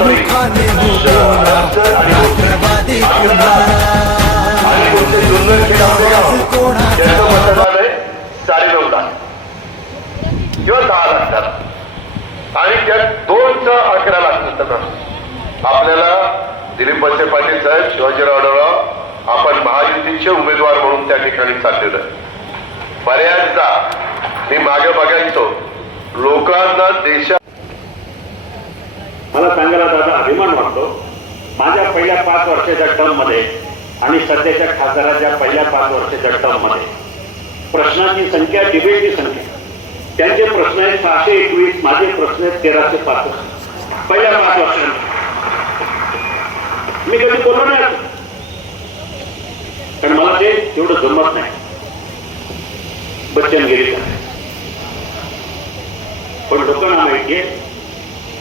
मुखाने हो बोला राष्ट्रवादी साडे नऊ किंवा दहा आणि त्यात दोनचा अकरा लाख आपल्याला दिलीप वळसे पाटील साहेब शिवाजीराव आढळराव आपण महायुतीचे उमेदवार म्हणून त्या ठिकाणी चाललेलं बऱ्याचदा मी मागे बघायचो लोकांना देशात मला सांगायला दादा अभिमान वाटतो. माझ्या पहिल्या पाच वर्षाच्या टर्ममध्ये आणि सध्याच्या खासदाराच्या पहिल्या पाच वर्षाच्या टर्ममध्ये प्रश्नांची संख्या डिबेटची संख्या. त्यांचे प्रश्न आहेत सहाशे एकवीस माझे प्रश्न आहेत तेराशे पासष्ट. पहिल्या पाच वर्षांमध्ये. मी कधी बोललो नाही कारण मला ते तेवढं जमत नाही. बच्चनगिरी पण लोकांना माहिती आहे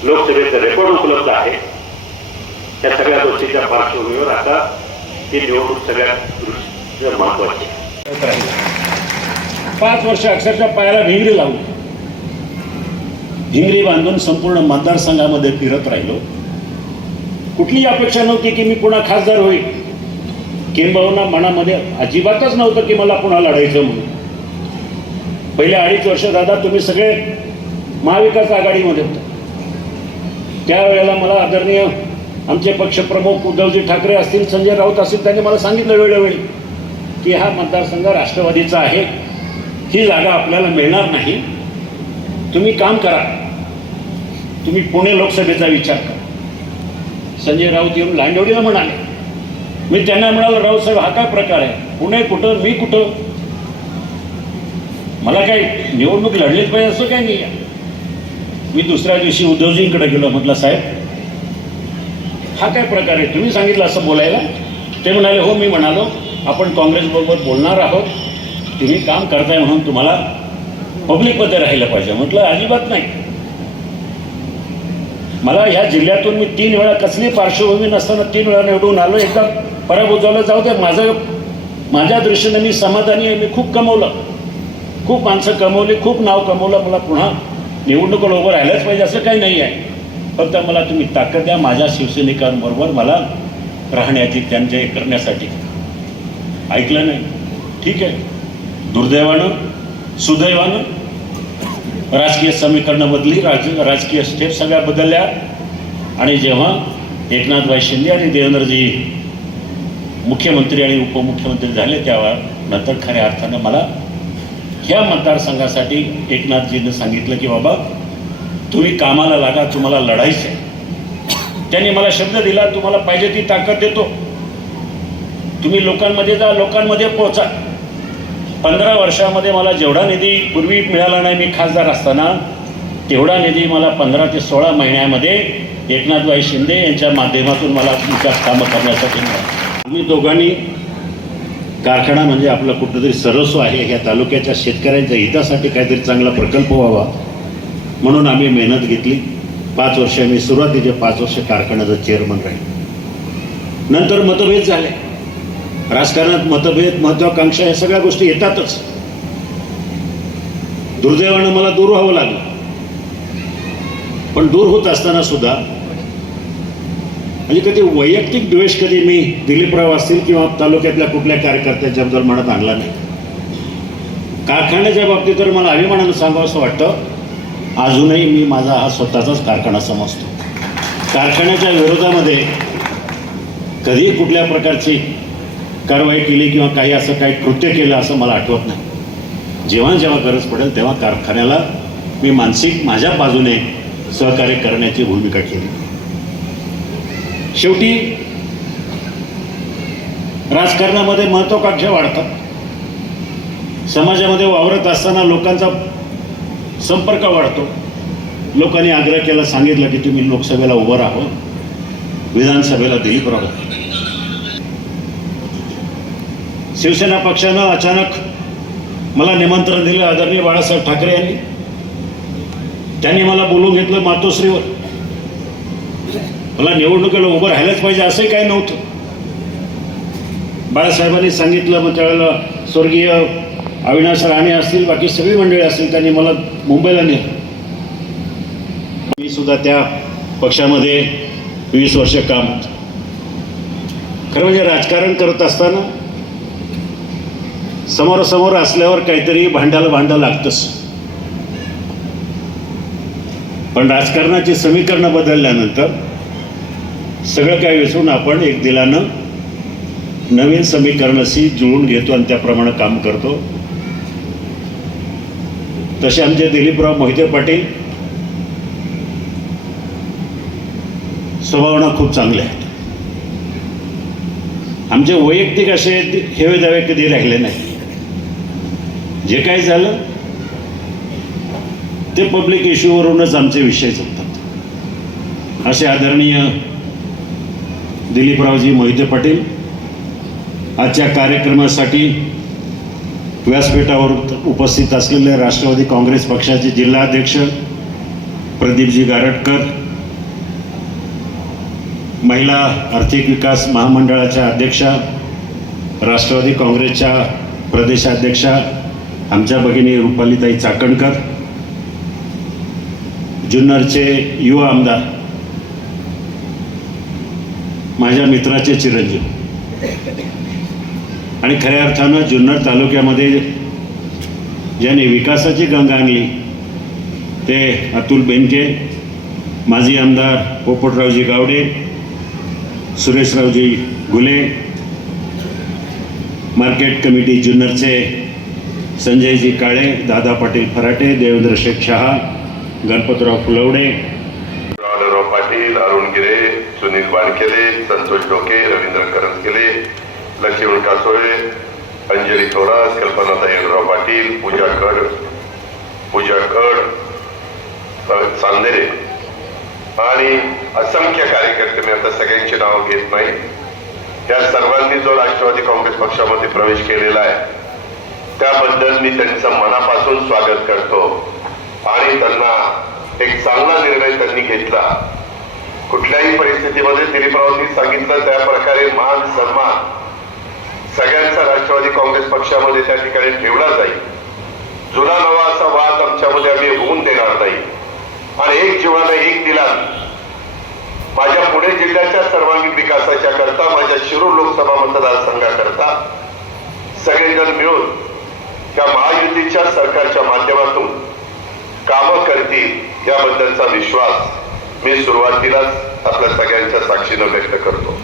लोकसभेचं रेकॉर्ड उपलब्ध आहे त्या सगळ्या गोष्टीच्या पार्श्वभूमीवर आता ही निवडणूक सगळ्यात दृष्टीनं महत्वाची पाच वर्ष अक्षरशः पायाला भिंगरी लावून भिंगरी बांधून संपूर्ण मतदारसंघामध्ये फिरत राहिलो. कुठलीही अपेक्षा नव्हती की मी पुन्हा खासदार होईल. किंबहुना मनामध्ये अजिबातच नव्हतं की मला पुन्हा लढायचं म्हणून. पहिल्या अडीच वर्ष दादा तुम्ही सगळे महाविकास आघाडीमध्ये होता. त्यावेळेला मला आदरणीय आमचे पक्षप्रमुख उद्धवजी ठाकरे असतील संजय राऊत असतील त्यांनी मला सांगितलं वेळोवेळी की हा मतदारसंघ राष्ट्रवादीचा आहे. ही जागा आपल्याला मिळणार नाही. तुम्ही काम करा. तुम्ही पुणे लोकसभेचा विचार करा. संजय राऊत येऊन लांडवडीला म्हणाले. मी त्यांना म्हणालो राऊत साहेब हा काय प्रकार आहे? पुणे कुठं? मी कुठं? मला काय निवडणूक लढलीच पाहिजे असं काही नाही आहे. मी दुसऱ्या दिवशी उद्धवजींकडे गेलो म्हटलं साहेब हा काय प्रकार आहे? तुम्ही सांगितलं असं बोलायला? ते म्हणाले हो मी म्हणालो आपण काँग्रेसबरोबर बोलणार आहोत. तुम्ही काम करताय म्हणून तुम्हाला पब्लिकमध्ये राहिलं पाहिजे. म्हटलं अजिबात नाही. मला ह्या जिल्ह्यातून मी तीन वेळा कसली पार्श्वभूमी नसताना तीन वेळा निवडून आलो एकदा पराभूतवलं जाऊ दे माझं माझ्या दृष्टीने मी समाधानी आहे मी खूप कमवलं. खूप माणसं कमवली खूप नाव कमवलं मला पुन्हा निवडणुकीला उभं राहिलंच पाहिजे असं काही नाही आहे. फक्त मला तुम्ही ताकद द्या माझ्या शिवसैनिकांबरोबर मला राहण्याची त्यांच्या हे करण्यासाठी. ऐकलं नाही? ठीक आहे. दुर्दैवानं सुदैवानं राजकीय समीकरणं बदली राज राजकीय स्टेप सगळ्या बदलल्या. आणि जेव्हा एकनाथभाई शिंदे आणि देवेंद्रजी मुख्यमंत्री आणि उपमुख्यमंत्री झाले तेव्हा नंतर खऱ्या अर्थानं मला ह्या मतदारसंघासाठी एकनाथजीनं सांगितलं की बाबा तुम्ही कामाला लागा तुम्हाला लढायचं आहे. त्यांनी मला शब्द दिला तुम्हाला पाहिजे ती ताकद देतो. तुम्ही लोकांमध्ये जा लोकांमध्ये पोहोचा. पंधरा वर्षामध्ये मला जेवढा निधी पूर्वी मिळाला नाही मी खासदार असताना तेवढा निधी मला पंधरा ते सोळा महिन्यामध्ये एकनाथभाई शिंदे यांच्या माध्यमातून मला विकास कामं करण्यासाठी मिळाला. आम्ही दोघांनी कारखाना म्हणजे आपला कुठंतरी सर्वस्व आहे ह्या तालुक्याच्या शेतकऱ्यांच्या हितासाठी काहीतरी चांगला प्रकल्प व्हावा म्हणून आम्ही मेहनत घेतली. पाच वर्ष मी सुरुवातीचे पाच वर्ष कारखान्याचं चेअरमन राहील. नंतर मतभेद झाले. राजकारणात मतभेद महत्वाकांक्षा या सगळ्या गोष्टी येतातच. दुर्दैवानं मला दूर व्हावं लागलं. पण दूर होत असताना सुद्धा म्हणजे कधी वैयक्तिक द्वेष कधी मी दिलीपराव असतील किंवा तालुक्यातल्या कुठल्या कार्यकर्त्यांच्याबद्दल म्हणत आणला नाही. कारखान्याच्या बाबतीत तर मला अभिमानानं सांगावं असं वाटतं. अजूनही मी माझा हा स्वतःचाच कारखाना समजतो. कारखान्याच्या विरोधामध्ये कधीही कुठल्या प्रकारची कारवाई केली किंवा काही असं काही कृत्य केलं असं मला आठवत नाही. जेव्हा जेव्हा गरज पडेल तेव्हा कारखान्याला मी मानसिक माझ्या बाजूने सहकार्य करण्याची भूमिका केली. शेवटी राजकारणामध्ये महत्वाकांक्षा वाढतात. समाजामध्ये वावरत असताना लोकांचा संपर्क वाढतो. लोकांनी आग्रह केला सांगितलं की तुम्ही लोकसभेला उभं राहो. विधानसभेला दिलीप राहो. शिवसेना पक्षानं अचानक मला निमंत्रण दिलं आदरणीय बाळासाहेब ठाकरे यांनी. त्यांनी मला बोलून घेतलं मातोश्रीवर. मला निवडणुकीला उभं राहायलाच पाहिजे असंही काही नव्हतं. बाळासाहेबांनी सांगितलं मग त्यावेळेला स्वर्गीय अविनाश राणे असतील बाकी सगळी मंडळी असतील त्यांनी मला मुंबईला नेलं. मी सुद्धा त्या पक्षामध्ये वीस वर्ष काम खरं म्हणजे राजकारण करत असताना समोरासमोर असल्यावर काहीतरी भांडायला भांड लागतंच. पण राजकारणाची समीकरणं बदलल्यानंतर सगळं काय विसरून आपण एक दिलानं नवीन समीकरणाशी जुळून घेतो आणि त्याप्रमाणे काम करतो. तसे आमचे दिलीपराव मोहिते पाटील स्वभावना खूप चांगल्या आहेत. आमचे वैयक्तिक असे हेवे दावे कधी राहिले नाही. जे काही झालं ते पब्लिक इश्यूवरूनच आमचे विषय चालतात असे आदरणीय दिलीपरावजी मोहिते पाटील आजच्या कार्यक्रमासाठी व्यासपीठावर उपस्थित असलेले राष्ट्रवादी काँग्रेस पक्षाचे जिल्हाध्यक्ष प्रदीपजी गारटकर महिला आर्थिक विकास महामंडळाच्या अध्यक्षा राष्ट्रवादी काँग्रेसच्या प्रदेशाध्यक्षा आमच्या भगिनी रुपालीताई चाकणकर जुन्नरचे युवा आमदार माझ्या मित्राचे चिरंजीव. आणि खऱ्या अर्थानं जुन्नर तालुक्यामध्ये ज्याने विकासाची गंगा आणली ते अतुल बेंके माजी आमदार पोपटरावजी गावडे सुरेशरावजी गुले मार्केट कमिटी जुन्नरचे संजयजी काळे दादा पाटील फराटे देवेंद्र शेख शहा गणपतराव फुलवडे सुनील वानखेले संतोष डोके रवींद्र करंजकेले लक्ष्मण कासोळे अंजली थोरात कल्पनाताई येळराव पाटील पूजा कड पूजा कड चांदेरे. आणि असंख्य कार्यकर्ते मी आता सगळ्यांची नाव घेत नाही. त्या सर्वांनी जो राष्ट्रवादी काँग्रेस पक्षामध्ये प्रवेश केलेला आहे त्याबद्दल मी त्यांचं मनापासून स्वागत करतो. आणि त्यांना एक चांगला निर्णय त्यांनी घेतला. कुठल्याही परिस्थितीमध्ये दिलीपरावांनी सांगितलं त्या प्रकारे मान सन्मान सगळ्यांचा राष्ट्रवादी काँग्रेस पक्षामध्ये त्या ठिकाणी ठेवला जाईल. जुना नवा असा वाद आमच्यामध्ये आम्ही होऊन देणार नाही. आणि एक जीवाला एक दिला. माझ्या पुणे जिल्ह्याच्या सर्वांगीण विकासाच्या करता माझ्या शिरूर लोकसभा मतदारसंघाकरता सगळेजण मिळून त्या महायुतीच्या सरकारच्या माध्यमातून कामं करतील याबद्दलचा विश्वास मी सुरुवातीलाच आपल्या सगळ्यांच्या साक्षीनं व्यक्त करतो.